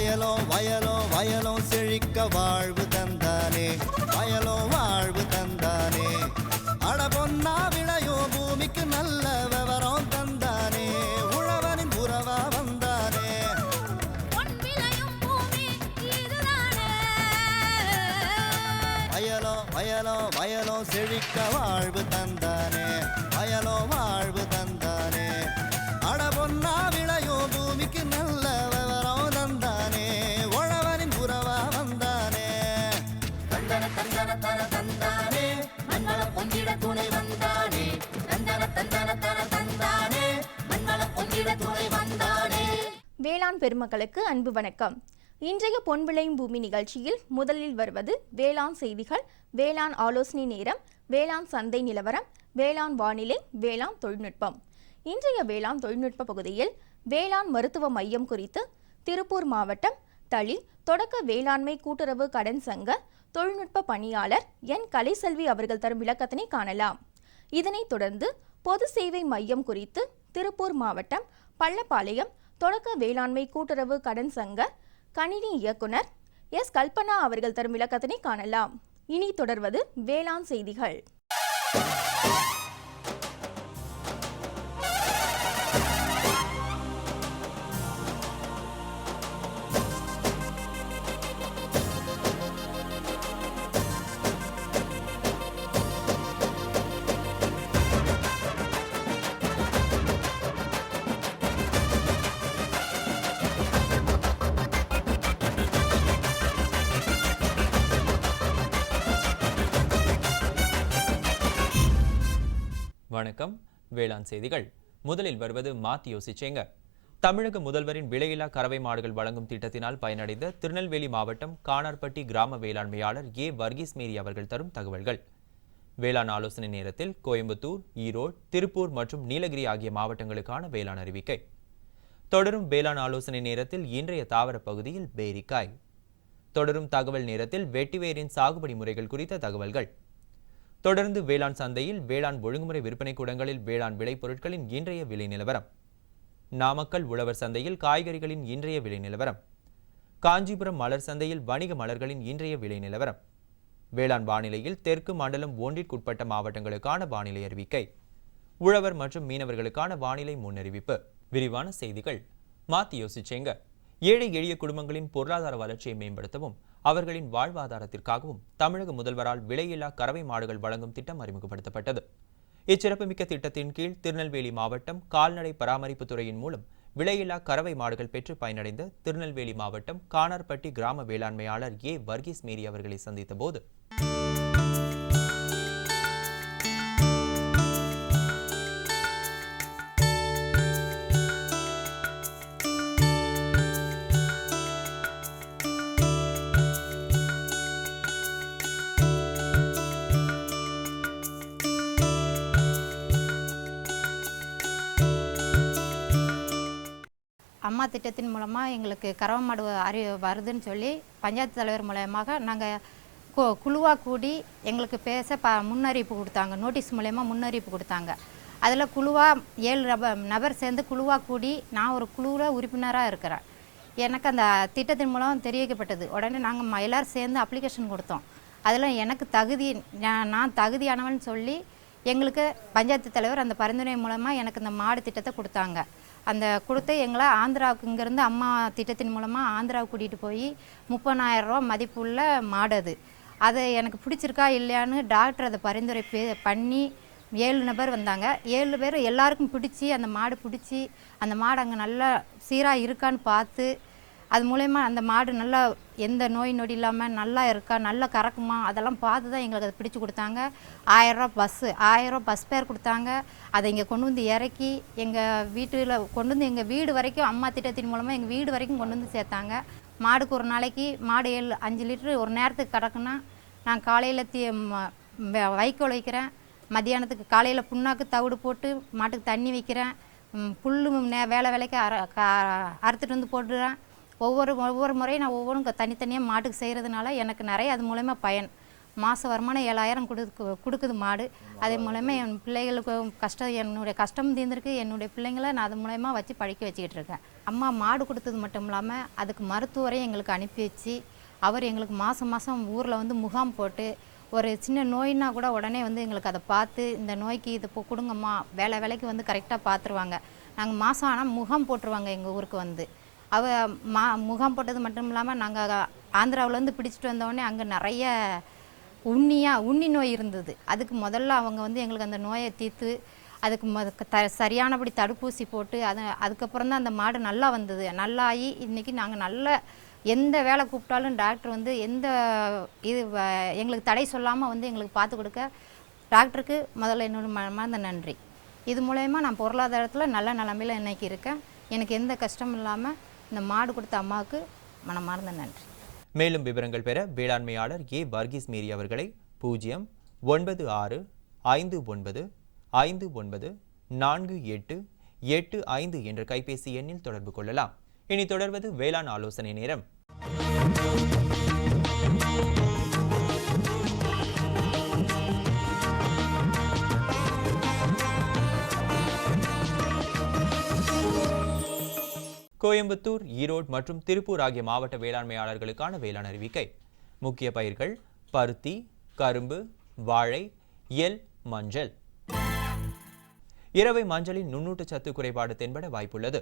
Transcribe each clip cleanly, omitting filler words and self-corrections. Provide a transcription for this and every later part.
வயலோ வயலோ வயலோ செழிக்க வாழ்வு தந்தானே, வயலோ வாழ்வு தந்தானே. அட பொன்னா விளையோ பூமிக்கு நல்ல விவரம் தந்தானே, உழவனின் உறவா வந்தானே. வயலோ வயலோ வயலோ செழிக்க வாழ்வு தந்தானே, வயலோ வாழ்வு தந்தானே. அட பொன்னா விளையோ பூமிக்கு நல்ல விவரம் தந்தானே, உழவனின் உறவா வந்தானே. தந்தன தந்தன தன தந்தானே, மங்களம் பொங்கிட துணை வந்தானே. தந்தன தந்தன தன தந்தானே, மங்களம் பொங்கிட துணை வந்தானே. வேளாண் பெருமக்களுக்கு அன்பு வணக்கம். இன்றைய பொன் விளையும் பூமி நிகழ்ச்சியில் முதலில் வருவது வேளாண் செய்திகள், வேளாண் ஆலோசனை நேரம், வேளாண் சந்தை நிலவரம், வேளாண் வானிலை, வேளாண் தொழில்நுட்பம். இன்றைய வேளாண் தொழில்நுட்ப பகுதியில் வேளாண் மருத்துவ மையம் குறித்து திருப்பூர் மாவட்டம் தளி தொடக்க வேளாண்மை கூட்டுறவு கடன் சங்க தொழில்நுட்ப பணியாளர் என் கலைசெல்வி அவர்கள் தரும் விளக்கத்தினை காணலாம். இதனைத் தொடர்ந்து பொது சேவை மையம் குறித்து திருப்பூர் மாவட்டம் பள்ளப்பாளையம் தொடக்க வேளாண்மை கூட்டுறவு கடன் சங்க கணினி இயக்குனர் எஸ் கல்பனா அவர்கள் தரும் விளக்கத்தினை காணலாம். இனி தொடர்வது வேளாண் செய்திகள். வணக்கம். வேளாண் செய்திகள். முதலில் வருவது மாத்தி யோசிச்சேங்க. தமிழக முதல்வரின் விலையில்லா கறவை மாடுகள் வழங்கும் திட்டத்தினால் பயனடைந்த திருநெல்வேலி மாவட்டம் கானார்பட்டி கிராம வேளாண்மையாளர் ஏ வர்கீஸ் மேரி அவர்கள் தரும் தகவல்கள். வேளாண் ஆலோசனை நேரத்தில் கோயம்புத்தூர், ஈரோடு, திருப்பூர் மற்றும் நீலகிரி ஆகிய மாவட்டங்களுக்கான வேளாண் அறிவிக்கை. தொடரும் வேளாண் ஆலோசனை நேரத்தில் இன்றைய தாவர பகுதியில் பேரிக்காய். தொடரும் தகவல் நேரத்தில் வெட்டிவேரின் சாகுபடி முறைகள் குறித்த தகவல்கள். தொடர்ந்து வேளாண் சந்தையில் வேளாண் ஒழுங்குமுறை விற்பனை கூடங்களில் வேளாண் விளைபொருட்களின் இன்றைய விலை நிலவரம். நாமக்கல் உழவர் சந்தையில் காய்கறிகளின் இன்றைய விலை நிலவரம். காஞ்சிபுரம் மலர் சந்தையில் வணிக மலர்களின் இன்றைய விலை நிலவரம். வேளாண் வானிலையில் தெற்கு மண்டலம் ஒன்றிற்குட்பட்ட மாவட்டங்களுக்கான வானிலை அறிவிக்கை. உழவர் மற்றும் மீனவர்களுக்கான வானிலை முன்னறிவிப்பு. விரிவான செய்திகள். மாத்தி யோசிச்சேங்க. ஏழை எளிய குடும்பங்களின் பொருளாதார வளர்ச்சியை மேம்படுத்தவும் அவர்களின் வாழ்வாதாரத்திற்காகவும் தமிழக முதல்வரால் விலையில்லா கறவை மாடுகள் வழங்கும் திட்டம் அறிமுகப்படுத்தப்பட்டது. இச்சிறப்புமிக்க திட்டத்தின் கீழ் திருநெல்வேலி மாவட்டம் கால்நடை பராமரிப்பு துறையின் மூலம் விலையில்லா கறவை மாடுகள் பெற்று பயனடைந்த திருநெல்வேலி மாவட்டம் கானார்பட்டி கிராம வேளாண்மையாளர் ஏ வர்கீஸ் மேரி அவர்களை சந்தித்த போது அம்மா திட்டத்தின் மூலமாக எங்களுக்கு கறவை மாடு வருதுன்னு சொல்லி பஞ்சாயத்து தலைவர் மூலயமாக நாங்கள் குழுவாக கூடி எங்களுக்கு பேச முன்னறிவிப்பு கொடுத்தாங்க. நோட்டீஸ் மூலயமா முன்னறிவிப்பு கொடுத்தாங்க. அதில் குழுவாக 7 நபர் சேர்ந்து குழுவாக கூடி நான் ஒரு குழுவில் உறுப்பினராக இருக்கிறேன். எனக்கு அந்த திட்டத்தின் மூலம் தெரிவிக்கப்பட்டது. உடனே நாங்கள் எல்லோரும் சேர்ந்து அப்ளிகேஷன் கொடுத்தோம். அதில் எனக்கு நான் தகுதியானவன்னு சொல்லி எங்களுக்கு பஞ்சாயத்து தலைவர் அந்த பரிந்துரை மூலமாக எனக்கு இந்த மாடு திட்டத்தை கொடுத்தாங்க. அந்த கொடுத்து எங்களை ஆந்திராவுக்கு இங்கேருந்து அம்மா திட்டத்தின் மூலமாக ஆந்திராவுக்கு கூட்டிகிட்டு போய் 30,000 ரூபா மதிப்புள்ள மாடு அது எனக்கு பிடிச்சிருக்கா இல்லையான்னு டாக்டர் அதை பரிந்துரை பண்ணி 7 நபர் வந்தாங்க. 7 பேர் எல்லாருக்கும் பிடிச்சி அந்த மாடு பிடிச்சி அந்த மாடு அங்கே நல்லா சீராக இருக்கான்னு பார்த்து அது மூலயமா அந்த மாடு நல்லா எந்த நோய் நொடி இல்லாமல் நல்லா இருக்கா, நல்லா கறக்குமா, அதெல்லாம் பார்த்து தான் எங்களுக்கு அதை பிடிச்சி கொடுத்தாங்க. 1000 ரூபா பஸ் பேர் கொடுத்தாங்க. அதை இங்கே கொண்டு வந்து இறக்கி எங்கள் வீட்டில் கொண்டு வந்து எங்கள் வீடு வரைக்கும் அம்மா திட்டத்தின் மூலமாக எங்கள் வீடு வரைக்கும் கொண்டு வந்து சேர்த்தாங்க. மாடுக்கு ஒரு நாளைக்கு மாடு 5 லிட்டரு ஒரு நேரத்துக்கு கறக்குன்னா நான் காலையில் வைக்கோல் வைக்கிறேன், மத்தியானத்துக்கு காலையில் புண்ணாக்கு தவிடு போட்டு மாட்டுக்கு தண்ணி வைக்கிறேன், புல் வேலைக்கு அறுத்துட்டு வந்து போட்டுறேன். ஒவ்வொரு முறையும் நான் ஒவ்வொன்றும் தனித்தனியாக மாட்டுக்கு செய்கிறதுனால எனக்கு நிறைய அது மூலயமா பயன். மாத வருமானம் 7,000 கொடுக்குது மாடு. அதே மூலயமா என் பிள்ளைகளுக்கு என்னுடைய கஷ்டம் தீர்ந்துருக்கு. என்னுடைய பிள்ளைங்களை நான் அது மூலயமா வச்சு படிக்க வச்சுக்கிட்டு இருக்கேன். அம்மா மாடு கொடுத்தது மட்டும் இல்லாமல் அதுக்கு மருத்துவரையும் எங்களுக்கு அனுப்பி வச்சு அவர் எங்களுக்கு மாதம் மாதம் ஊரில் வந்து முகாம் போட்டு ஒரு சின்ன நோயினா கூட உடனே வந்து எங்களுக்கு அதை பார்த்து இந்த நோய்க்கு இது இப்போ கொடுங்கம்மா வேலைக்கு வந்து கரெக்டாக பார்த்துருவாங்க. நாங்கள் மாதம் ஆனால் முகாம் போட்டுருவாங்க எங்கள் ஊருக்கு வந்து. முகாம் போட்டது மட்டும் இல்லாமல் நாங்கள் ஆந்திராவிலேருந்து பிடிச்சிட்டு வந்தோடனே அங்கே நிறைய உண்ணி நோய் இருந்தது. அதுக்கு முதல்ல அவங்க வந்து எங்களுக்கு அந்த நோயை தீர்த்து அதுக்கு சரியானபடி தடுப்பூசி போட்டு அதுக்கப்புறம் தான் அந்த மாடு நல்லா வந்தது. நல்லாகி இன்றைக்கி நாங்கள் நல்ல எந்த வேலை கூப்பிட்டாலும் டாக்டர் வந்து எந்த இது எங்களுக்கு தடை சொல்லாமல் வந்து எங்களுக்கு பார்த்து கொடுக்க டாக்டருக்கு முதல்ல என்னோட மனமார்ந்த நன்றி. இது மூலயமா நான் பொருளாதாரத்தில் நல்ல நிலமையில் இன்றைக்கி இருக்கேன். எனக்கு எந்த கஷ்டமும் இல்லாமல் இந்த மாடு கொடுத்த அம்மாவுக்கு மனமார்ந்த நன்றி. மேலும் விவரங்கள் பெற வேளாண்மையாளர் ஏ வர்கீஸ் மேரி அவர்களை 09659594885 என்ற கைபேசி எண்ணில் தொடர்பு கொள்ளலாம். இனி தொடர்வது வேளாண் ஆலோசனை நேரம். கோயம்புத்தூர், ஈரோடு மற்றும் திருப்பூர் ஆகிய மாவட்ட வேளாண்மையாளர்களுக்கான வேளாண் அறிவிக்கை. முக்கிய பயிர்கள் பருத்தி, கரும்பு, வாழை, எள், மஞ்சள். இரவை மஞ்சளில் நுண்ணூட்டச்சத்து குறைபாடு தென்பட வாய்ப்புள்ளது.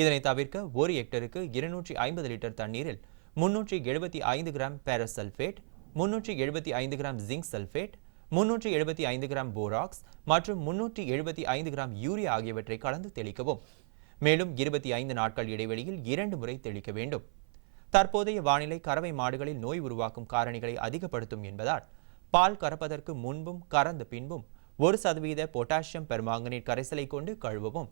இதனை தவிர்க்க 1 ஹெக்டருக்கு 250 லிட்டர் தண்ணீரில் 375 gram ferrous sulphate, 375 gram zinc sulphate, 375 gram borax மற்றும் 375 கிராம் யூரியா ஆகியவற்றை கலந்து தெளிக்கவும். மேலும் 25 நாட்கள் இடைவெளியில் 2 முறை தெளிக்க வேண்டும். தற்போதைய வானிலை கறவை மாடுகளில் நோய் உருவாக்கும் காரணிகளை அதிகப்படுத்தும் என்பதால் பால் கறப்பதற்கு முன்பும் கறந்த பின்பும் 1% பொட்டாசியம் பெர்மாங்கனேட் கரைசலை கொண்டு கழுவவும்.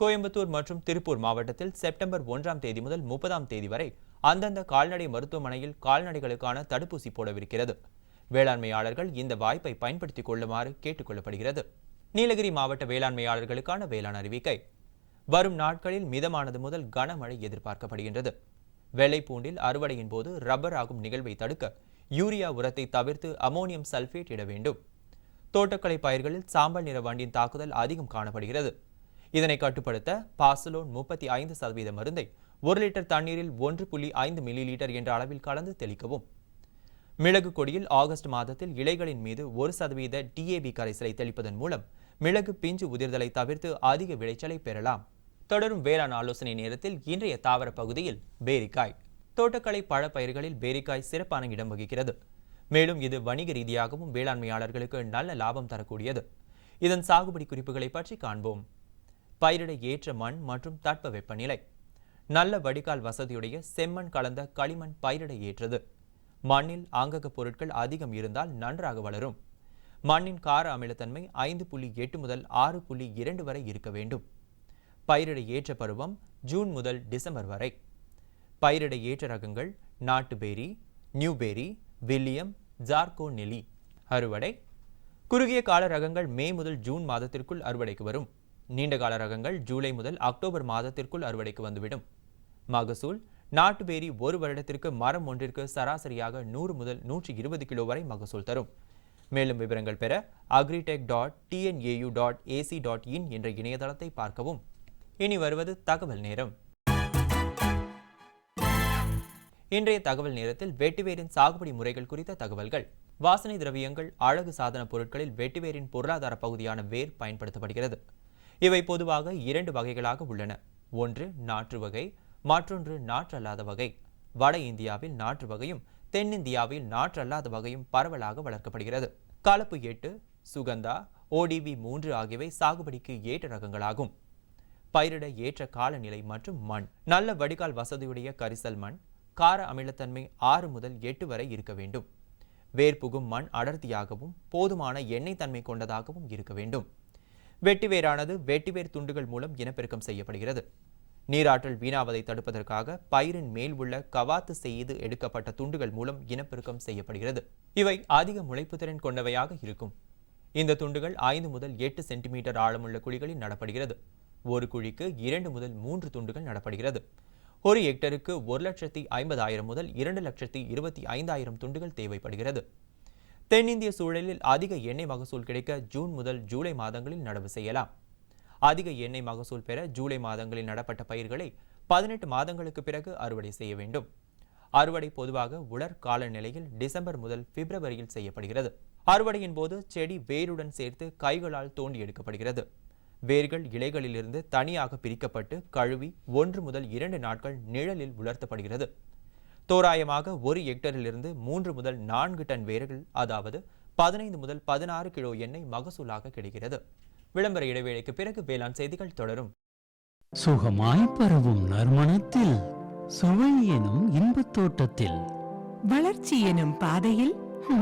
கோயம்புத்தூர் மற்றும் திருப்பூர் மாவட்டத்தில் செப்டம்பர் 1ஆம் தேதி முதல் 30ஆம் தேதி வரை அந்தந்த கால்நடை மருத்துவமனையில் கால்நடைகளுக்கான தடுப்பூசி போடவிருக்கிறது. வேளாண்மையாளர்கள் இந்த வாய்ப்பை பயன்படுத்திக் கொள்ளுமாறு கேட்டுக் கொள்ளப்படுகிறது. நீலகிரி மாவட்ட வேளாண்மையாளர்களுக்கான வேளாண் அறிவிக்கை. வரும் நாட்களில் மிதமானது முதல் கனமழை எதிர்பார்க்கப்படுகின்றது. வெள்ளைப்பூண்டில் அறுவடையின் போது ரப்பர் ஆகும் நிகழ்வை தடுக்க யூரியா உரத்தை தவிர்த்து அமோனியம் சல்பேட் இட வேண்டும். தோட்டக்கலை பயிர்களில் சாம்பல் நிற வண்டின் தாக்குதல் அதிகம் காணப்படுகிறது. இதனை கட்டுப்படுத்த பாசலோன் 35% மருந்தை 1 லிட்டர் தண்ணீரில் 1.5 மில்லி லிட்டர் என்ற அளவில் கலந்து தெளிக்கவும். மிளகு கொடியில் ஆகஸ்ட் மாதத்தில் இலைகளின் மீது 1% DAB கரைசலை தெளிப்பதன் மூலம் மிளகு பிஞ்சு உதிர்தலை தவிர்த்து அதிக விளைச்சலை பெறலாம். தொடரும் வேளாண் ஆலோசனை நேரத்தில் இன்றைய தாவர பகுதியில் பேரிக்காய். தோட்டக்கலை பழப்பயிர்களில் பேரிக்காய் சிறப்பான இடம் வகிக்கிறது. மேலும் இது வணிக ரீதியாகவும் வேளாண்மையாளர்களுக்கு நல்ல லாபம் தரக்கூடியது. இதன் சாகுபடி குறிப்புகளை பற்றி காண்போம். பயிரிட ஏற்ற மண் மற்றும் தட்ப வெப்பநிலை. நல்ல வடிகால் வசதியுடைய செம்மண் கலந்த களிமண் பயிரிட ஏற்றது. மண்ணில் ஆங்கக பொருட்கள் அதிகம் இருந்தால் நன்றாக வளரும். மண்ணின் கார அமிலத்தன்மை 5.8 முதல் 6.2 வரை இருக்க வேண்டும். பயிரிட ஏற்ற பருவம் ஜூன் முதல் டிசம்பர் வரை. பயிரிட ஏற்ற ரகங்கள் நாட்டுபேரி, நியூபேரி, வில்லியம், ஜார்கோ நெல்லி. அறுவடை. குறுகிய கால ரகங்கள் மே முதல் ஜூன் மாதத்திற்குள் அறுவடைக்கு வரும். நீண்ட கால ரகங்கள் ஜூலை முதல் அக்டோபர் மாதத்திற்குள் அறுவடைக்கு வந்துவிடும். மகசூல். நாட்டுபேரி 1 வருடத்திற்கு மரம் ஒன்றிற்கு சராசரியாக 100 முதல் 120 கிலோ வரை மகசூல் தரும். மேலும் விவரங்கள் பெற agritech.tnau.ac.in என்ற இணையதளத்தை பார்க்கவும். இனி வருவது தகவல் நேரம். இன்றைய தகவல் நேரத்தில் வெட்டிவேரின் சாகுபடி முறைகள் குறித்த தகவல்கள். வாசனை திரவியங்கள், அழகு சாதன பொருட்களில் வெட்டிவேரின் பொருளாதார பகுதியான வேர் பயன்படுத்தப்படுகிறது. இவை பொதுவாக 2 வகைகளாக உள்ளன. ஒன்று நாற்று வகை, மற்றொன்று நாற்றல்லாத வகை. வட இந்தியாவில் நாற்று வகையும் தென்னிந்தியாவில் நாற்றல்லாத வகையும் பரவலாக வளர்க்கப்படுகிறது. கலப்பு 8, சுகந்தா, ODV 3 ஆகியவை சாகுபடிக்கு ஏற்ற ரகங்களாகும். பயிரிட ஏற்ற காலநிலை மற்றும் மண். நல்ல வடிகால் வசதியுடைய கரிசல் மண். கார அமிலத்தன்மை 6 முதல் 8 வரை இருக்க வேண்டும். வேர் புகும் மண் அடர்த்தியாகவும் போதுமான எண்ணெய் தன்மை கொண்டதாகவும் இருக்க வேண்டும். வெட்டிவேரானது வெட்டிவேர் துண்டுகள் மூலம் இனப்பெருக்கம் செய்யப்படுகிறது. நீராற்றல் வீணாவதை தடுப்பதற்காக பயிரின் மேல் உள்ள கவாத்து செய்து எடுக்கப்பட்ட துண்டுகள் மூலம் இனப்பெருக்கம் செய்யப்படுகிறது. இவை அதிக முளைப்பு திறன் கொண்டவையாக இருக்கும். இந்த துண்டுகள் 5 முதல் 8 சென்டிமீட்டர் ஆழமுள்ள குழிகளில் நடப்படுகிறது. ஒரு குழிக்கு 2 முதல் 3 துண்டுகள் நடப்படுகிறது. ஒரு ஹெக்டருக்கு 1,50,000 முதல் 2,25,000 துண்டுகள் தேவைப்படுகிறது. தென்னிந்திய சூழலில் அதிக எண்ணெய் மகசூல் கிடைக்க ஜூன் முதல் ஜூலை மாதங்களில் நடவு செய்யலாம். அதிக எண்ணெய் மகசூல் பெற ஜூலை மாதங்களில் நடப்பட்ட பயிர்களை 18 மாதங்களுக்கு பிறகு அறுவடை செய்ய வேண்டும். அறுவடை பொதுவாக உலர் காலநிலையில் டிசம்பர் முதல் பிப்ரவரியில் செய்யப்படுகிறது. அறுவடையின் போது செடி வேருடன் சேர்த்து கைகளால் தோண்டி எடுக்கப்படுகிறது. வேர்கள் இலைகளிலிருந்து தனியாக பிரிக்கப்பட்டு கழுவி 1 முதல் 2 நாட்கள் நிழலில் உலர்த்தப்படுகிறது. தோராயமாக 1 ஹெக்டரிலிருந்து 3 முதல் 4 டன் வேர்கள், அதாவது 15 முதல் 16 கிலோ எண்ணெய் மகசூலாக கிடைக்கிறது. விளம்பர இடைவேளைக்கு பிறகு வேளாண் செய்திகள் தொடரும். சுகமாய் பரவும் நறுமணத்தில், சுவை எனும் இன்பத் தோட்டத்தில், வளர்ச்சி எனும் பாதையில்,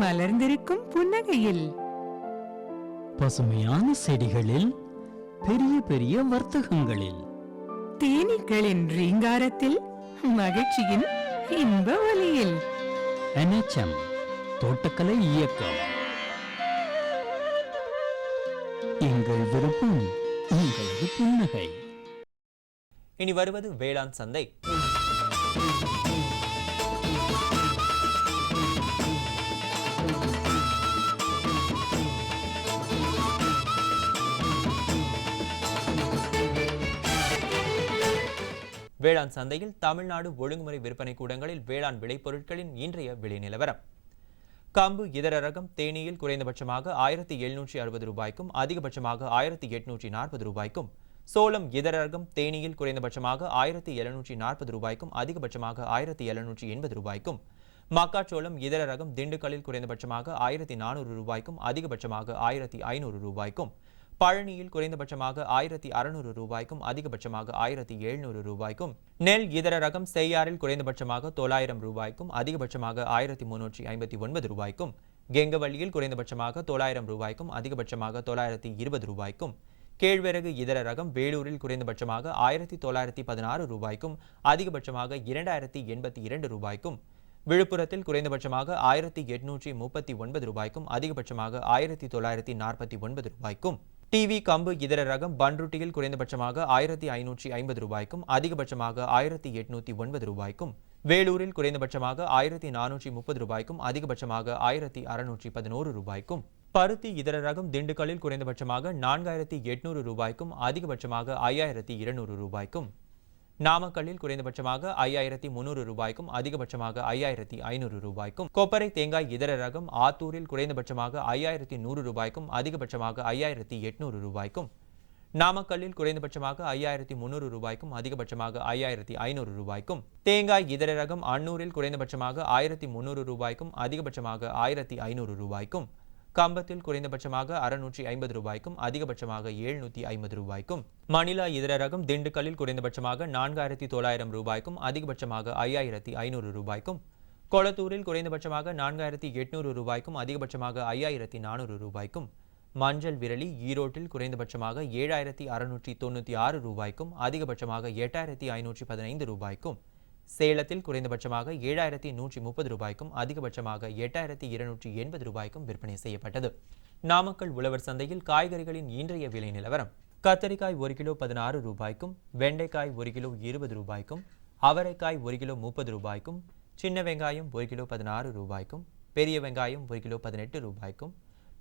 மலர்ந்திருக்கும் புன்னகையில், பசுமையான செடிகளில், பெரிய பெரிய வர்த்தகங்களில், தேனீக்களின் ரீங்காரத்தில், மகிழ்ச்சியின் இன்ப ஒலியில். NHM தோட்டக்கலை இயக்கம். எங்கள் விருப்பம் உங்களது புன்னகை. இனி வருவது வேளாண் சந்தை. வேளாண் சந்தையில் தமிழ்நாடு ஒழுங்குமுறை விற்பனை கூடங்களில் வேளாண் விளைபொருட்களின் இன்றைய விலை நிலவரம். கம்பு இதர ரகம் தேனியில் குறைந்தபட்சமாக 1760 ரூபாய்க்கும் அதிகபட்சமாக 1840 ரூபாய்க்கும், சோளம் இதர ரகம் தேனியில் குறைந்தபட்சமாக 1740 ரூபாய்க்கும் அதிகபட்சமாக 1780 ரூபாய்க்கும், மக்காச்சோளம் இதர ரகம் திண்டுக்கல்லில் குறைந்தபட்சமாக 1400 ரூபாய்க்கும் அதிகபட்சமாக 1500 ரூபாய்க்கும், பழனியில் குறைந்தபட்சமாக 1600 ரூபாய்க்கும் அதிகபட்சமாக 1700 ரூபாய்க்கும், நெல் இதர ரகம் செய்யாறில் குறைந்தபட்சமாக 900 ரூபாய்க்கும் அதிகபட்சமாக 1359 ரூபாய்க்கும், கெங்கவள்ளியில் குறைந்தபட்சமாக 900 ரூபாய்க்கும் அதிகபட்சமாக 920 ரூபாய்க்கும், கேழ்வரகு இதர ரகம் வேலூரில் குறைந்தபட்சமாக 1916 ரூபாய்க்கும் அதிகபட்சமாக 2082 ரூபாய்க்கும், விழுப்புரத்தில் குறைந்தபட்சமாக 1839 ரூபாய்க்கும் அதிகபட்சமாக 1949 ரூபாய்க்கும், டிவி கம்பு இதர ரகம் பன்ருட்டியில் குறைந்தபட்சமாக 1550 ரூபாய்க்கும் அதிகபட்சமாக 1809 ரூபாய்க்கும், வேலூரில் குறைந்தபட்சமாக 1430 ரூபாய்க்கும் அதிகபட்சமாக 1611 ரூபாய்க்கும், பருத்தி இதர ரகம் திண்டுக்கல்லில் குறைந்தபட்சமாக 4800 ரூபாய்க்கும் அதிகபட்சமாக 5200 ரூபாய்க்கும், நாமக்கல்லில் குறைந்தபட்சமாக 5300 ரூபாய்க்கும் அதிகபட்சமாக 5500 ரூபாய்க்கும், கொப்பரை தேங்காய் இதர ரகம் ஆத்தூரில் குறைந்தபட்சமாக 5100 ரூபாய்க்கும் அதிகபட்சமாக 5800 ரூபாய்க்கும், நாமக்கல்லில் குறைந்தபட்சமாக 5300 ரூபாய்க்கும் அதிகபட்சமாக 5500 ரூபாய்க்கும், தேங்காய் இதர ரகம் அன்னூரில் குறைந்தபட்சமாக 1300 ரூபாய்க்கும் அதிகபட்சமாக 1500 ரூபாய்க்கும், கம்பத்தில் குறைந்தபட்சமாக 650 ரூபாய்க்கும் அதிகபட்சமாக 750 ரூபாய்க்கும், மணிலா இதர ரகம் திண்டுக்கல்லில் குறைந்தபட்சமாக 4900 ரூபாய்க்கும் அதிகபட்சமாக 5500 ரூபாய்க்கும், கொளத்தூரில் குறைந்தபட்சமாக 4800 ரூபாய்க்கும் அதிகபட்சமாக 5400 ரூபாய்க்கும், மஞ்சள் விரலி ஈரோட்டில் குறைந்தபட்சமாக 7696 ரூபாய்க்கும் அதிகபட்சமாக 8515 ரூபாய்க்கும், சேலத்தில் குறைந்தபட்சமாக 7130 ரூபாய்க்கும் அதிகபட்சமாக 8280 ரூபாய்க்கும் விற்பனை செய்யப்பட்டது. நாமக்கல் உழவர் சந்தையில் காய்கறிகளின் இன்றைய விலை நிலவரம். கத்தரிக்காய் 1 கிலோ 16 ரூபாய்க்கும், வெண்டைக்காய் 1 கிலோ 20 ரூபாய்க்கும், அவரைக்காய் 1 கிலோ 30 ரூபாய்க்கும், சின்ன வெங்காயம் 1 கிலோ 16 ரூபாய்க்கும், பெரிய வெங்காயம் 1 கிலோ 18 ரூபாய்க்கும்,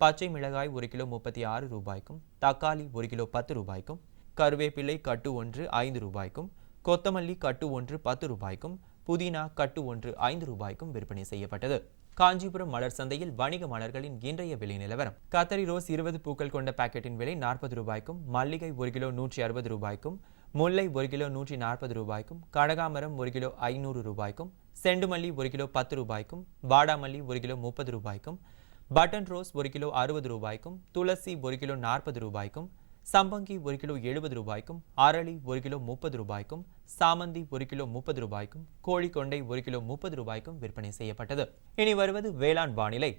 பச்சை மிளகாய் 1 கிலோ 36 ரூபாய்க்கும், தக்காளி 1 கிலோ 10 ரூபாய்க்கும், கருவேப்பிலை கட்டு 1 5 ரூபாய்க்கும், கொத்தமல்லி கட்டு 1 10 ரூபாய்க்கும், புதினா கட்டு 1 5 ரூபாய்க்கும் விற்பனை செய்யப்பட்டது. காஞ்சிபுரம் மலர் சந்தையில் வணிக மலர்களின் இன்றைய விலை நிலவரம். கத்தரி ரோஸ் 20 பூக்கள் கொண்ட பாக்கெட்டின் விலை 40 ரூபாய்க்கும், மல்லிகை 1 கிலோ 160 ரூபாய்க்கும், முல்லை 1 கிலோ 140 ரூபாய்க்கும், கனகாமரம் 1 கிலோ 500 ரூபாய்க்கும், செண்டுமல்லி 1 கிலோ 10 ரூபாய்க்கும், வாடாமல்லி 1 கிலோ 30 ரூபாய்க்கும், பட்டன் ரோஸ் 1 கிலோ 60 ரூபாய்க்கும், துளசி 1 கிலோ 40 ரூபாய்க்கும், சம்பங்கி 1 கிலோ 70 ரூபாய்க்கும், அரளி 1 கிலோ 30 ரூபாய்க்கும், சாமந்தி 1 கிலோ 30 ரூபாய்க்கும், கோழிக்கொண்டை 1 கிலோ 30 ரூபாய்க்கும் விற்பனை செய்யப்பட்டது. இனி வருவது வேளாண் வானிலை.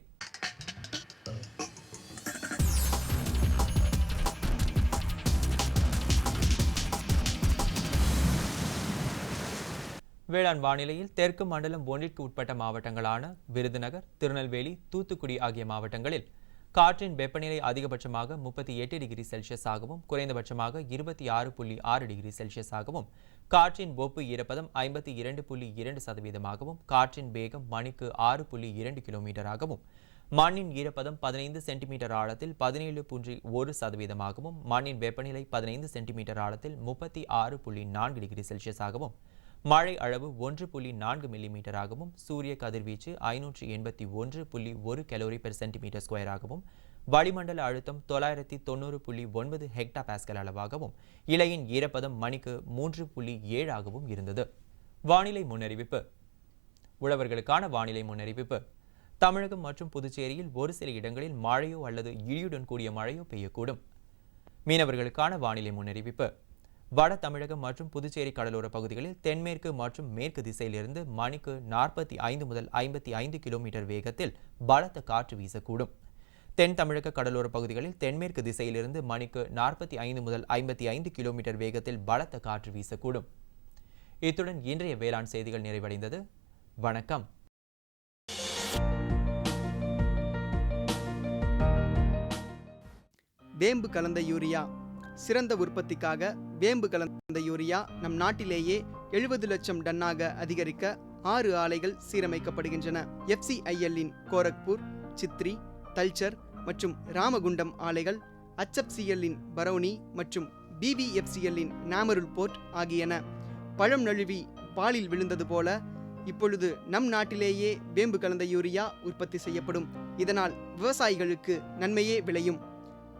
வேளாண் வானிலையில் தெற்கு மண்டலம் 1ற்கு உட்பட்ட மாவட்டங்களான விருதுநகர், திருநெல்வேலி, தூத்துக்குடி ஆகிய மாவட்டங்களில் காற்றின் வெப்பநிலை அதிகபட்சமாக 38 டிகிரி செல்சியஸாகவும் குறைந்தபட்சமாக 26.6 டிகிரி செல்சியஸாகவும், காற்றின் ஒப்பு ஈரப்பதம் 52.2%, காற்றின் வேகம் மணிக்கு 6.2 கிலோமீட்டராகவும், மண்ணின் ஈரப்பதம் 15 சென்டிமீட்டர் ஆழத்தில் 17.1%, மண்ணின் வெப்பநிலை 15 சென்டிமீட்டர் ஆழத்தில் 36.4 டிகிரி செல்சியஸாகவும், மழை அளவு 1.4 மில்லிமீட்டராகவும், சூரிய கதிர்வீச்சு 581.1 கலோரி பெர் சென்டிமீட்டர் ஸ்கொயராகவும், வளிமண்டல அழுத்தம் 990.9 ஹெக்டா பாஸ்கல் அளவாகவும், இலையின் ஈரப்பதம் மணிக்கு 3.7 ஆகவும் இருந்தது. வானிலை முன்னறிவிப்பு. உழவர்களுக்கான வானிலை முன்னறிவிப்பு. தமிழகம் மற்றும் புதுச்சேரியில் ஒரு சில இடங்களில் மழையோ அல்லது இடியுடன் கூடிய மழையோ பெய்யக்கூடும். மீனவர்களுக்கான வானிலை முன்னறிவிப்பு. வட தமிழகம் மற்றும் புதுச்சேரி கடலோர பகுதிகளில் தென்மேற்கு மற்றும் மேற்கு திசையிலிருந்து மணிக்கு 45 முதல் 55 கிலோமீட்டர் வேகத்தில் பலத்த காற்று வீசக்கூடும். தென் தமிழக கடலோர பகுதிகளில் தென்மேற்கு திசையிலிருந்து மணிக்கு 45 முதல் 55 கிலோமீட்டர் வேகத்தில் பலத்த காற்று வீசக்கூடும். இத்துடன் இன்றைய வேளாண் செய்திகள் நிறைவடைந்தது. வணக்கம். வேம்பு கலந்த யூரியா. சிறந்த உற்பத்திக்காக வேம்பு கலந்த யூரியா நம் நாட்டிலேயே 70 லட்சம் டன்னாக அதிகரிக்க 6 ஆலைகள் சீரமைக்கப்படுகின்றன. FCIL-இன் கோரக்பூர், சித்ரி, தல்சர் மற்றும் ராமகுண்டம் ஆலைகள், HFCL-இன் பரௌனி மற்றும் BVFCL-இன் நாமருல் போர்ட் ஆகியன. பழம் நழுவி பாலில் விழுந்தது போல இப்பொழுது நம் நாட்டிலேயே வேம்பு கலந்த யூரியா உற்பத்தி செய்யப்படும். இதனால் விவசாயிகளுக்கு நன்மையே விளையும்.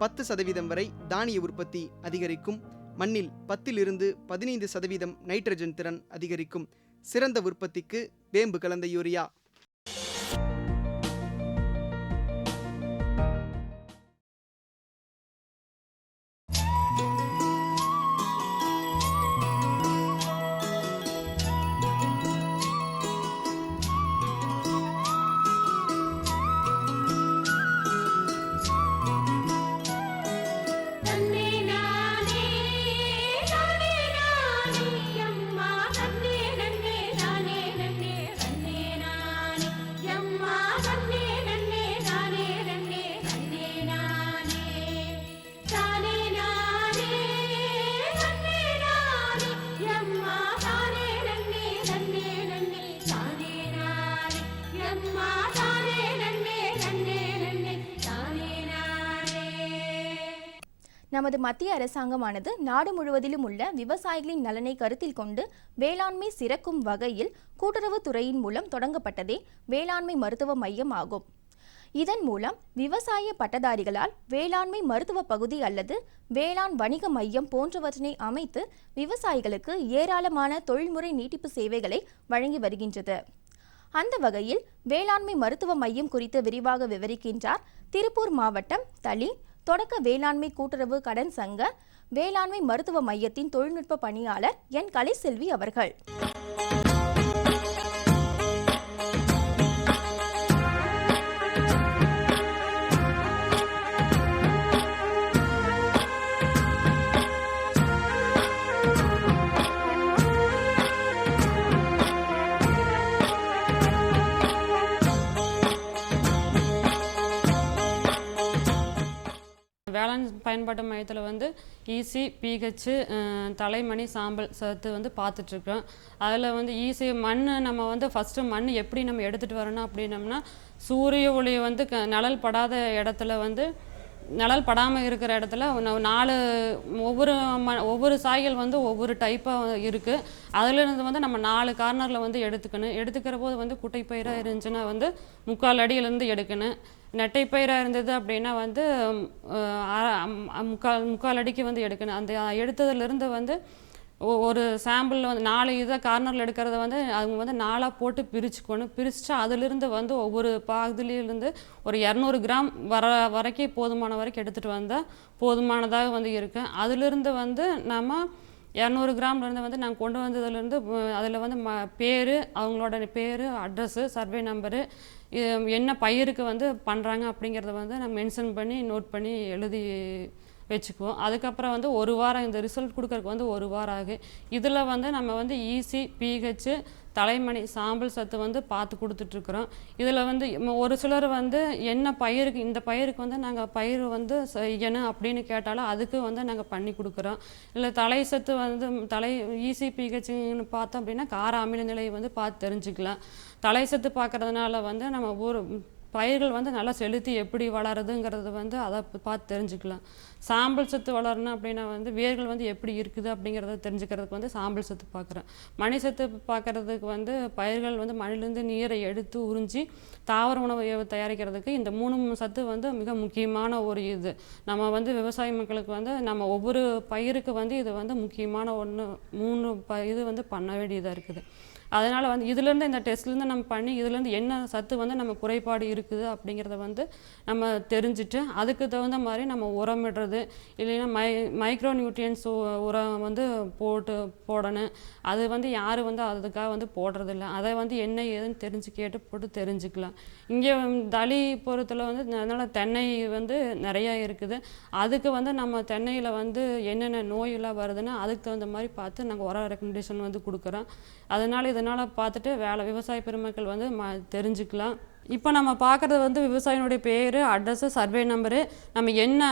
10% வரை தானிய உற்பத்தி அதிகரிக்கும். மண்ணில் 10 to 15% நைட்ரஜன் திறன் அதிகரிக்கும். சிறந்த உற்பத்திக்கு வேம்பு கலந்த யூரியா. நமது மத்திய அரசாங்கமானது நாடு முழுவதிலும் உள்ள விவசாயிகளின் நலனை கருத்தில் கொண்டு வேளாண்மை சிறக்கும் வகையில் கூட்டுறவுத் துறையின் மூலம் தொடங்கப்பட்டதே வேளாண்மை மருத்துவ மையம் ஆகும். இதன் மூலம் விவசாய பட்டதாரிகளால் வேளாண்மை மருத்துவ பகுதி அல்லது வேளாண் வணிக மையம் போன்றவற்றினை அமைத்து விவசாயிகளுக்கு ஏராளமான தொழில்முறை நீட்டிப்பு சேவைகளை வழங்கி வருகின்றது. அந்த வகையில் வேளாண்மை மருத்துவ மையம் குறித்து விரிவாக விவரிக்கின்றார் திருப்பூர் மாவட்டம் தளி தொடக்க வேளாண்மை கூட்டுறவு கடன் சங்க வேளாண்மை மருத்துவ மையத்தின் தொழில்நுட்ப பணியாளர் என் கலைசெல்வி அவர்கள். வேளாண் பயன்பாட்டு மையத்தில் வந்து ஈசி, பிஹெச், தலைமணி, சாம்பல் சத்து வந்து பார்த்துட்ருக்கோம். அதில் வந்து ஈஸி மண் நம்ம வந்து ஃபஸ்ட்டு மண் எப்படி நம்ம எடுத்துகிட்டு வரணும் அப்படின்னம்னா, சூரிய ஒளி வந்து நிழல் படாத இடத்துல வந்து நிழல் படாமல் இருக்கிற இடத்துல ஒவ்வொரு சாய்கள் வந்து ஒவ்வொரு டைப்பாக இருக்குது. அதிலிருந்து வந்து நம்ம 4 கார்னரில் வந்து எடுத்துக்கிற போது வந்து குட்டைப்பயிராக இருந்துச்சுன்னா வந்து 3/4 அடியிலேருந்து எடுக்கணும். நெட்டைப்பயிராக இருந்தது அப்படின்னா வந்து 3/4 அடிக்கு வந்து எடுக்கணும். அந்த எடுத்ததுலேருந்து வந்து ஒரு சாம்பிளில் வந்து 4 இதை கார்னரில் எடுக்கிறத வந்து அவங்க வந்து 4ஆக போட்டு பிரிச்சுட்டு அதிலிருந்து வந்து ஒவ்வொரு பாகத்துலேருந்து ஒரு 200 கிராம் வரைக்கும் போதுமான வரைக்கும் எடுத்துகிட்டு வந்தால் போதுமானதாக வந்து இருக்குது. அதிலிருந்து வந்து நம்ம 200 கிராம்லேருந்து வந்து நாங்கள் கொண்டு வந்ததுலேருந்து அதில் வந்து பேர், அவங்களோட பேர், அட்ரஸ்ஸு, சர்வே நம்பரு, என்ன பயிருக்கு வந்து பண்ணுறாங்க அப்படிங்கிறத வந்து நம்ம மென்ஷன் பண்ணி நோட் பண்ணி எழுதி வச்சுக்குவோம். அதுக்கப்புறம் வந்து 1 வாரம் இந்த ரிசல்ட் கொடுக்கறதுக்கு வந்து 1 வாரம் ஆகும். இதில் வந்து நம்ம வந்து ஈசி, பிஹெச், தலைமணி, சாம்பல் சத்து வந்து பார்த்து கொடுத்துட்ருக்குறோம். இதில் வந்து ஒரு சிலர் வந்து என்ன பயிருக்கு இந்த பயிருக்கு வந்து நாங்கள் பயிர் வந்து செய்யணும் அப்படின்னு கேட்டாலும் அதுக்கு வந்து நாங்கள் பண்ணி கொடுக்குறோம். இல்லை தலை சத்து வந்து ஈசி, பிஹெச்னு பார்த்தோம் அப்படின்னா கார அமில நிலையை வந்து பார்த்து தெரிஞ்சுக்கலாம். தலை சத்து பார்க்குறதுனால வந்து நம்ம பயிர்கள் வந்து நல்லா செலுத்தி எப்படி வளருதுங்கிறது வந்து அதை பார்த்து தெரிஞ்சுக்கலாம். சாம்பல் சத்து வளரணும் அப்படின்னா வந்து வேர்கள் வந்து எப்படி இருக்குது அப்படிங்கிறத தெரிஞ்சுக்கிறதுக்கு வந்து சாம்பல் சத்து பார்க்குறேன். மணி சத்து பார்க்குறதுக்கு வந்து பயிர்கள் வந்து மண்ணிலேருந்து நீரை எடுத்து உறிஞ்சி தாவர உணவு தயாரிக்கிறதுக்கு இந்த 3 சத்து வந்து மிக முக்கியமான ஒரு இது. நம்ம வந்து விவசாய மக்களுக்கு வந்து நம்ம ஒவ்வொரு பயிருக்கு வந்து இது வந்து முக்கியமான 3 இது வந்து பண்ண வேண்டியதாக இருக்குது. அதனால் வந்து இதுலேருந்து இந்த டெஸ்ட்லேருந்து நம்ம பண்ணி இதுலேருந்து என்ன சத்து வந்து நம்ம குறைபாடு இருக்குது அப்படிங்கிறத வந்து நம்ம தெரிஞ்சுட்டு அதுக்கு தகுந்த மாதிரி நம்ம உரமிடுறது, இல்லைன்னா மைக்ரோ நியூட்ரியன்ஸ் உரம் வந்து போடணும். அது வந்து யாரும் வந்து அதுக்காக வந்து போடுறதில்ல. அதை வந்து என்ன ஏதுன்னு கேட்டு போட்டு தெரிஞ்சுக்கலாம். இங்கே தளி பொறுத்தில் வந்து அதனால் தென்னை வந்து நிறையா இருக்குது. அதுக்கு வந்து நம்ம தென்னையில் வந்து என்னென்ன நோயெல்லாம் வருதுன்னா அதுக்கு தகுந்த மாதிரி பார்த்து நாங்கள் உர ரெக்கமெண்டேஷன் வந்து கொடுக்குறோம். இதனால் பார்த்துட்டு விவசாய பெருமக்கள் வந்து தெரிஞ்சுக்கலாம். இப்போ நம்ம பார்க்குறது வந்து விவசாயினுடைய பேர், அட்ரஸு, சர்வே நம்பரு, நம்ம என்ன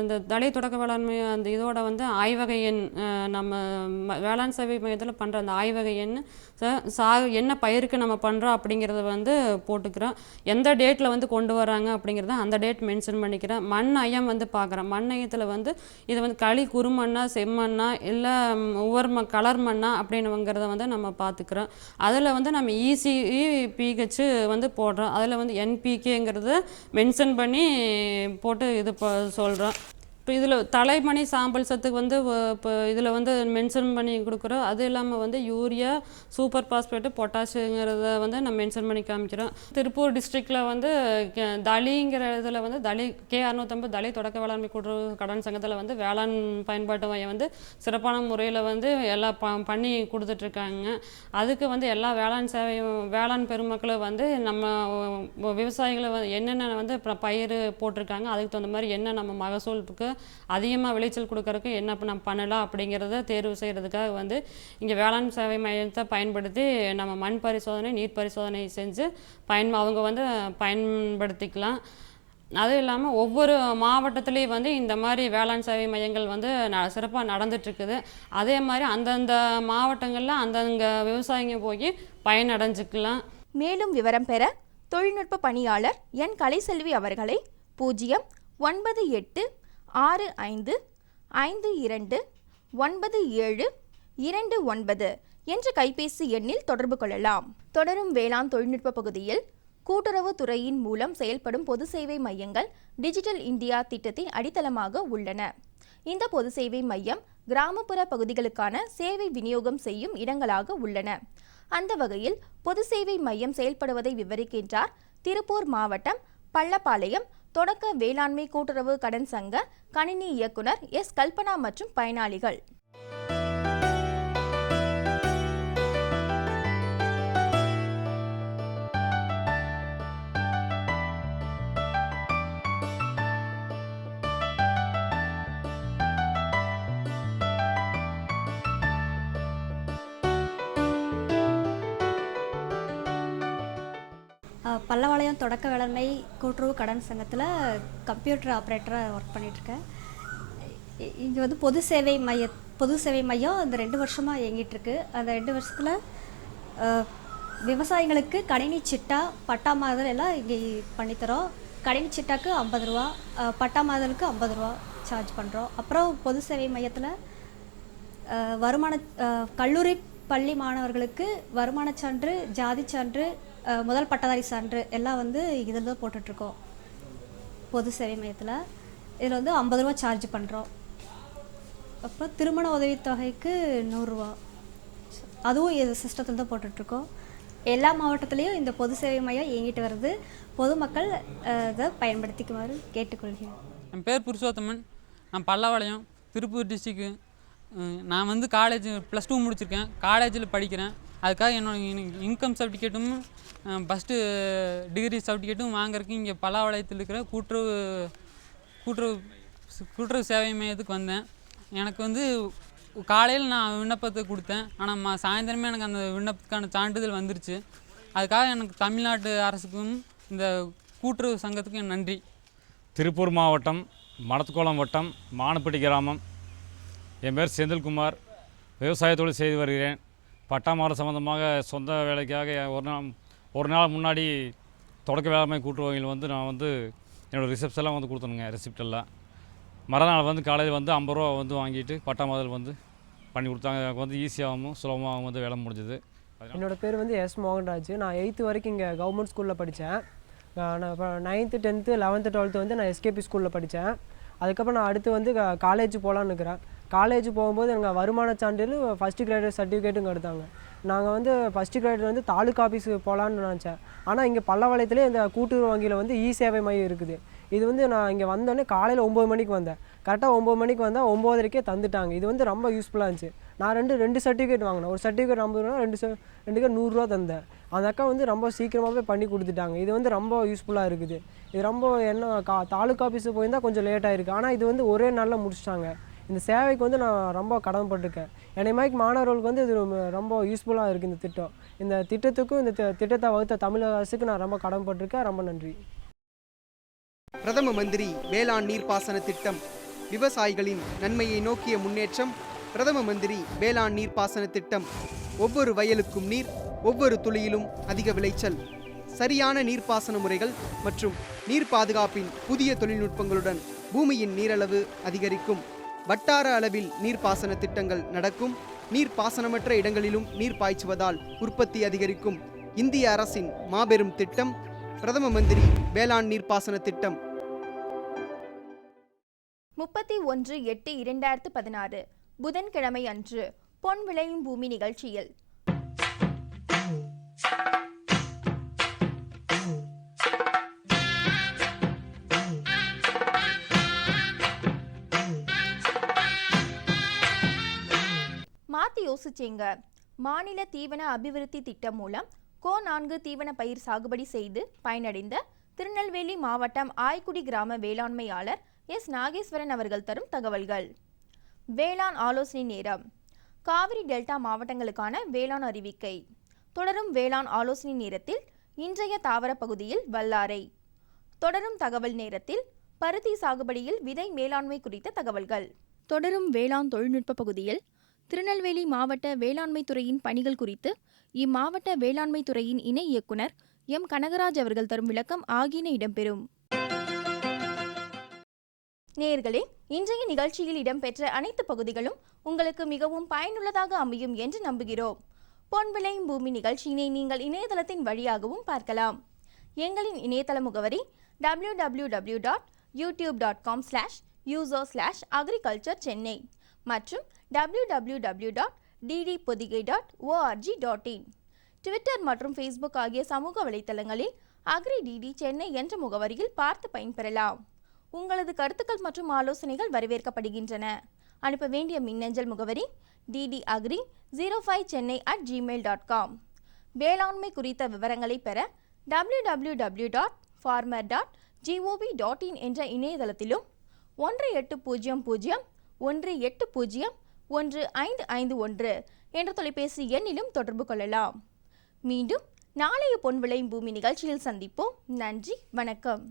இந்த தலை தொடக்க வேளாண்மை அந்த இதோட வந்து ஆய்வக எண், நம்ம வேளாண் சேவை மையத்தில் பண்ணுற அந்த ஆய்வக எண், என்ன பயிருக்கு நம்ம பண்ணுறோம் அப்படிங்கிறத வந்து போட்டுக்கிறோம். எந்த டேட்டில் வந்து கொண்டு வராங்க அப்படிங்கிறத அந்த டேட் மென்ஷன் பண்ணிக்கிறேன். மண் ஐயம் வந்து பார்க்குறேன். மண் ஐயத்தில் வந்து இது வந்து களி குறுமண்ணா, செம்மண்ணா, இல்லை ஒவ்வொரு கலர் மண்ணா அப்படின்னுங்கிறத வந்து நம்ம பார்த்துக்கிறோம். அதில் வந்து நம்ம பிஹெச் வந்து போடுறோம். அதில் வந்து என்பிகேங்கிறத மென்ஷன் பண்ணி போட்டு இது சொல்கிறோம். இப்போ இதில் தலைமணி சாம்பல் சத்துக்கு வந்து இப்போ இதில் வந்து மென்ஷன் பண்ணி கொடுக்குறோம். அது இல்லாமல் வந்து யூரியா, சூப்பர் பாஸ்பேட்டு, பொட்டாஷுங்கிறத வந்து நம்ம மென்ஷன் பண்ணி காமிக்கிறோம். திருப்பூர் டிஸ்ட்ரிக்டில் வந்து தளிங்கிற இதில் வந்து K650 தளி தொடக்க வேளாண்மை கூட்டுறவு கடன் சங்கத்தில் வந்து வேளாண் பயன்பாட்டு மையம் வந்து சிறப்பான முறையில் வந்து எல்லாம் பண்ணி கொடுத்துட்ருக்காங்க. அதுக்கு வந்து எல்லா வேளாண் பெருமக்களும் வந்து நம்ம விவசாயிகளை என்னென்ன வந்து பயிர் போட்டிருக்காங்க, அதுக்கு தகுந்த மாதிரி என்ன நம்ம மகசூலுக்கு அதிகமாக விளைச்சல் கொடுக்கறதுக்கு என்ன நம்ம பண்ணலாம் அப்படிங்கிறத தேர்வு செய்கிறதுக்காக வந்து இங்கே வேளாண் சேவை மையத்தை பயன்படுத்தி நம்ம மண் பரிசோதனை, நீர் பரிசோதனை செஞ்சு அவங்க வந்து பயன்படுத்திக்கலாம். அதுவும் இல்லாமல் ஒவ்வொரு மாவட்டத்துலேயும் வந்து இந்த மாதிரி வேளாண் சேவை மையங்கள் வந்து சிறப்பாக நடந்துட்டுருக்குது. அதே மாதிரி அந்தந்த மாவட்டங்களில் அந்தந்த விவசாயிங்க போய் பயனடைஞ்சிக்கலாம். மேலும் விவரம் பெற தொழில்நுட்ப பணியாளர் என் கலைசெல்வி அவர்களை 09865259729 என்ற கைபேசி எண்ணில் தொடர்பு கொள்ளலாம். தொடரும் வேளாண் தொழில்நுட்ப பகுதியில் கூட்டுறவு துறையின் மூலம் செயல்படும் பொது சேவை மையங்கள் டிஜிட்டல் இந்தியா திட்டத்தின் அடித்தளமாக உள்ளன. இந்த பொது சேவை மையம் கிராமப்புற பகுதிகளுக்கான சேவை விநியோகம் செய்யும் இடங்களாக உள்ளன. அந்த வகையில் பொது சேவை மையம் செயல்படுவதை விவரிக்கின்றார் திருப்பூர் மாவட்டம் பள்ளப்பாளையம் தொடக்க வேளாண்மை கூட்டுறவு கடன் சங்க கணினி இயக்குனர் எஸ். கல்பனா மற்றும் பயனாளிகள். பல்லவாளையம் தொடக்க வேளாண்மை கூட்டுறவு கடன் சங்கத்தில் கம்ப்யூட்டர் ஆப்ரேட்டராக ஒர்க் பண்ணிகிட்ருக்கேன். இங்கே வந்து பொது சேவை மையம் இந்த 2 வருஷமாக இயங்கிட்டுருக்கு. அந்த 2 வருஷத்தில் விவசாயிகளுக்கு கணினி சிட்டா, பட்டா மாதல் எல்லாம் இங்கே பண்ணித்தரோம். கணினி சிட்டாக்கு 50 ரூபா, பட்டா மாதலுக்கு 50 ரூபா சார்ஜ் பண்ணுறோம். அப்புறம் பொது சேவை மையத்தில் கல்லூரி பள்ளி மாணவர்களுக்கு வருமான சான்று, ஜாதி சான்று, முதல் பட்டதாரி சான்று எல்லாம் வந்து இதில் தான் போட்டுட்ருக்கோம். பொது சேவை மையத்தில் இதில் வந்து 50 ரூபா சார்ஜ் பண்ணுறோம். அப்புறம் திருமண உதவித்தொகைக்கு 100 ரூபா, அதுவும் இது சிஸ்டத்தில் தான் போட்டுட்ருக்கோம். எல்லா மாவட்டத்துலேயும் இந்த பொது சேவை மையம் இயங்கிட்டு வருது. பொதுமக்கள் இதை பயன்படுத்திக்குமாறு கேட்டுக்கொள்கிறேன். என் பேர் புருஷோத்தமன். நான் பல்லவாளையம் திருப்பூர் டிஸ்ட்ரிக்கு. நான் வந்து காலேஜ் +2 முடிச்சிருக்கேன். காலேஜில் படிக்கிறேன். அதுக்காக என்னோட இன்கம் சர்டிஃபிகேட்டும் ஃபஸ்ட்டு டிகிரி சர்டிஃபிகேட்டும் வாங்குறதுக்கு இங்கே பல்லவாளையத்தில் இருக்கிற கூட்டுறவு சேவை மையத்துக்கு வந்தேன். எனக்கு வந்து காலையில் நான் விண்ணப்பத்தை கொடுத்தேன். ஆனால் சாயந்தரமே எனக்கு அந்த விண்ணப்பத்துக்கான சான்றிதழ் வந்துருச்சு. அதுக்காக எனக்கு தமிழ்நாட்டு அரசுக்கும் இந்த கூட்டுறவு சங்கத்துக்கும் நன்றி. திருப்பூர் மாவட்டம் மடத்துக்குளம் வட்டம் மானப்பட்டி கிராமம். என் பேர் செந்தில்குமார். விவசாய தொழில் செய்து வருகிறேன். பட்டா மாறு சம்மந்தமாக சொந்த வேலைக்காக ஒரு நாள் முன்னாடி தொடக்க வேளாண்மை கூட்டுறவு வந்து நான் வந்து என்னோடய ரிசிப்ட்ஸ் எல்லாம் வந்து கொடுத்தனுங்க. ரெசிப்ட் எல்லாம் மறுநாள் வந்து காலையில் வந்து 50 ரூபா வந்து வாங்கிட்டு பட்டா முதல் வந்து பண்ணி கொடுத்தாங்க. எனக்கு வந்து ஈஸியாகவும் சுலபமாகவும் வந்து வேலை முடிஞ்சது. என்னோடய பேர் வந்து எஸ் மோகன்ராஜ். நான் 8th வரைக்கும் இங்கே கவர்மெண்ட் ஸ்கூலில் படித்தேன். நான் இப்போ 9th 10th 11th 12th வந்து நான் எஸ்கேபி ஸ்கூலில் படித்தேன். அதுக்கப்புறம் நான் அடுத்து வந்து காலேஜ் போகலான்னு இருக்கிறேன். காலேஜ் போகும்போது எனக்கு வருமான சான்றிதழ் ஃபஸ்ட்டு கிரேடு சர்டிஃபிகேட்டுங்க எடுத்தாங்க. நாங்கள் வந்து ஃபஸ்ட்டு கிரேடு வந்து தாலுக்கா ஆஃபீஸுக்கு போகலான்னு நினச்சேன். ஆனால் இங்கே பல்லவாளையத்துலேயே இந்த கூட்டுறவு வங்கியில் வந்து சேவை மையம் இருக்குது. இது வந்து நான் இங்கே வந்தோடனே காலையில் 9 மணிக்கு வந்தேன். கரெக்டாக 9 மணிக்கு வந்தால் 9:30க்கே தந்துட்டாங்க. இது வந்து ரொம்ப யூஸ்ஃபுல்லாக இருந்துச்சு. நான் ரெண்டு சர்டிஃபிகேட் வாங்கினேன். ஒரு சர்டிஃபிகேட் 50 ரூபா, ரெண்டுக்கு 100 ரூபா தந்தேன். அந்த அக்கா வந்து ரொம்ப சீக்கிரமாகவே பண்ணி கொடுத்துட்டாங்க. இது வந்து ரொம்ப யூஸ்ஃபுல்லாக இருக்குது. இது ரொம்ப தாலுக்கா ஆஃபீஸுக்கு போயிருந்தால் கொஞ்சம் லேட் ஆகிருக்கு. ஆனால் இது வந்து ஒரே நாளில் முடிச்சிட்டாங்க. இந்த சேவைக்கு வந்து நான் ரொம்ப கடமைப்பட்டிருக்கேன். என்னை மாதிரி மாணவர்களுக்கு வந்து இது ரொம்ப யூஸ்ஃபுல்லாக இருக்குது இந்த திட்டம். இந்த திட்டத்துக்கும் இந்த திட்டத்தை வகுத்த தமிழக அரசுக்கு நான் ரொம்ப கடமைப்பட்டிருக்கேன். ரொம்ப நன்றி. பிரதம மந்திரி வேளாண் நீர்ப்பாசன திட்டம் விவசாயிகளின் நன்மையை நோக்கிய முன்னேற்றம். பிரதம மந்திரி வேளாண் நீர்ப்பாசன திட்டம் ஒவ்வொரு வயலுக்கும் நீர், ஒவ்வொரு துளியிலும் அதிக விளைச்சல். சரியான நீர்ப்பாசன முறைகள் மற்றும் நீர் பாதுகாப்பின் புதிய தொழில்நுட்பங்களுடன் பூமியின் நீரளவு அதிகரிக்கும். வட்டார அளவில் நீர்ப்பாசன திட்டங்கள் நடக்கும். நீர்ப்பாசனமற்ற இடங்களிலும் நீர் பாய்ச்சுவதால் உற்பத்தி அதிகரிக்கும். இந்திய அரசின் மாபெரும் திட்டம் பிரதம மந்திரி வேளாண் நீர்ப்பாசன திட்டம். 31/8/2016 புதன்கிழமை அன்று பொன் விளையும் பூமி நிகழ்ச்சியில் மாத்தி யோசிச்சேங்க. மாநில தீவன அபிவிருத்தி திட்டம் மூலம் கோ4 தீவன பயிர் சாகுபடி செய்து பயனடைந்த திருநெல்வேலி மாவட்டம் ஆய்க்குடி கிராம வேளாண்மையாளர் எஸ் நாகேஸ்வரன் அவர்கள் தரும் தகவல்கள். வேளாண் ஆலோசனை நேரம். காவிரி டெல்டா மாவட்டங்களுக்கான வேளாண் அறிவிக்கை. தொடரும் வேளாண் ஆலோசனை நேரத்தில் இன்றைய தாவர பகுதியில் வல்லாரை. தொடரும் தகவல் நேரத்தில் பருத்தி சாகுபடியில் விதை மேலாண்மை குறித்த தகவல்கள். தொடரும் வேளாண் தொழில்நுட்ப பகுதியில் திருநெல்வேலி மாவட்ட வேளாண்மை துறையின் பணிகள் குறித்து இம்மாவட்ட வேளாண்மை துறையின் இணை இயக்குனர் எம் கனகராஜ் அவர்கள் தரும் விளக்கம் ஆகியன இடம்பெறும். நேயர்களே, இன்றைய நிகழ்ச்சியில் இடம்பெற்ற அனைத்து பகுதிகளும் உங்களுக்கு மிகவும் பயனுள்ளதாக அமையும் என்று நம்புகிறோம். பொன் விளையும் பூமி நிகழ்ச்சியினை நீங்கள் இணையதளத்தின் வழியாகவும் பார்க்கலாம். எங்களின் இணையதள முகவரி www.youtube.com/user/agriculture-chennai மற்றும் www.ddpodigai.org.in. ட்விட்டர் மற்றும் ஃபேஸ்புக் ஆகிய சமூக வலைத்தளங்களில் அக்ரிடிடி சென்னை என்ற முகவரியில் பார்த்து பயன்பெறலாம். உங்களது கருத்துக்கள் மற்றும் ஆலோசனைகள் வரவேற்கப்படுகின்றன. அனுப்ப வேண்டிய மின்னஞ்சல் முகவரி ddagri05chennai@gmail.com. வேளாண்மை குறித்த விவரங்களை பெற www.farmer.gov.in என்ற இணையதளத்திலும் 1800-180-1551 என்ற தொலைபேசி எண்ணிலும் தொடர்பு கொள்ளலாம். மீண்டும் நாளைய பொன் விளையும் பூமி நிகழ்ச்சியில் சந்திப்போம். நன்றி, வணக்கம்.